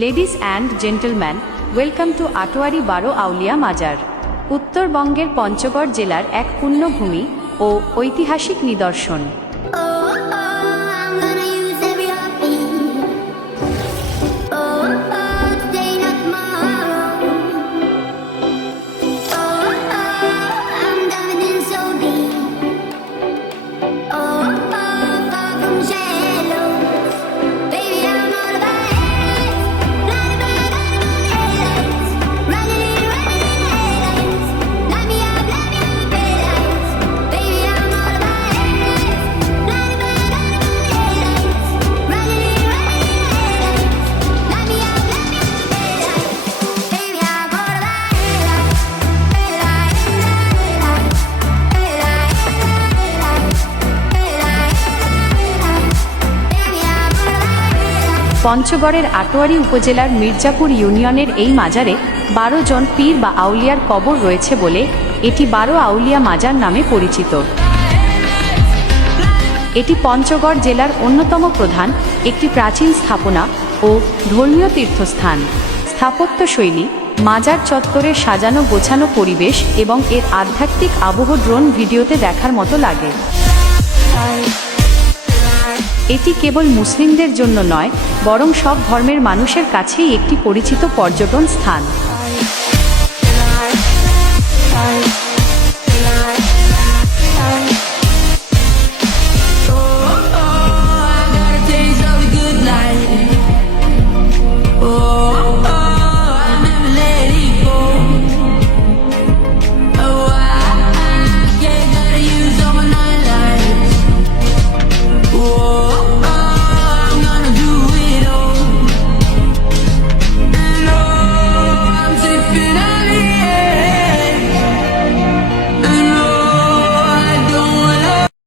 Ladies and gentleman, welcome to Atwari Baro Aulia মাজার। উত্তরবঙ্গের পঞ্চগড় জেলার এক পুণ্যভূমি ও ঐতিহাসিক নিদর্শন। পঞ্চগড়ের আটোয়ারি উপজেলার মির্জাপুর ইউনিয়নের এই মাজারে 12 জন পীর বা আউলিয়ার কবর রয়েছে বলে এটি 12 আউলিয়া মাজার নামে পরিচিত। এটি পঞ্চগড় জেলার অন্যতম প্রধান একটি প্রাচীন স্থাপনা ও ধর্মীয় তীর্থস্থান। স্থাপত্যশৈলী, মাজার চত্বরে সাজানো গোছানো পরিবেশ এবং এর আধ্যাত্মিক আবহ ড্রোন ভিডিওতে দেখার মতো লাগে। এটি কেবল মুসলিমদের জন্য নয়, বরং সব ধর্মের মানুষের কাছেই একটি পরিচিত পর্যটন স্থান।